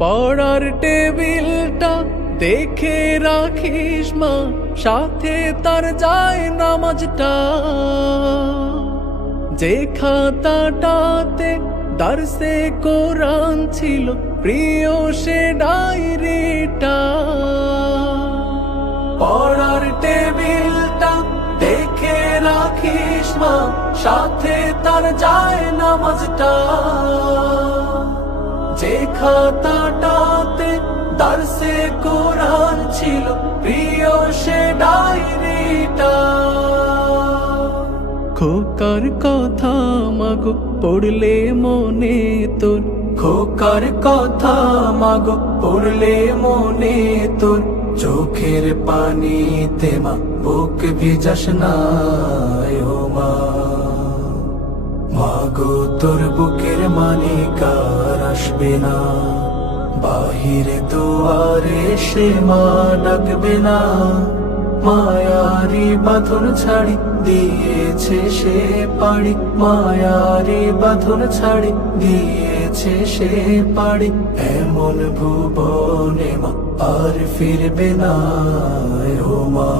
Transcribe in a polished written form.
পড়ার টেবিলটা দেখে রাখিস মা, সাথে তার যায় নামাজটা। যে খাতাটাতে দারসে কোরআন ছিল, প্রিয় সে ডায়েরিটা। পড়ার টেবিলটা দেখে রাখিস মা, সাথে তার যায় নামাজটা। যে খাতাটাতে দারসে কোরআন ছিল, প্রিয় সে ডায়েরিটা। খোকার কথা মাগো পড়লে মনে তোর, খোকার কথা মাগো পড়লে মনে তোর। চোখের পানিতে মা বুক ভিজাস না ও মা। মাগো তোর বুকের মানিকার আসবে না, বাহিরে দুয়ারে সে মা ডাকবে না। মায়ারি বাঁধন ছাড়ি দিয়েছে সে পাড়ি, মায়ারি বাঁধন ছাড়ি দিয়েছে সে পাড়ি। এমন ভুবনে মা আর ফিরবে না ও মা।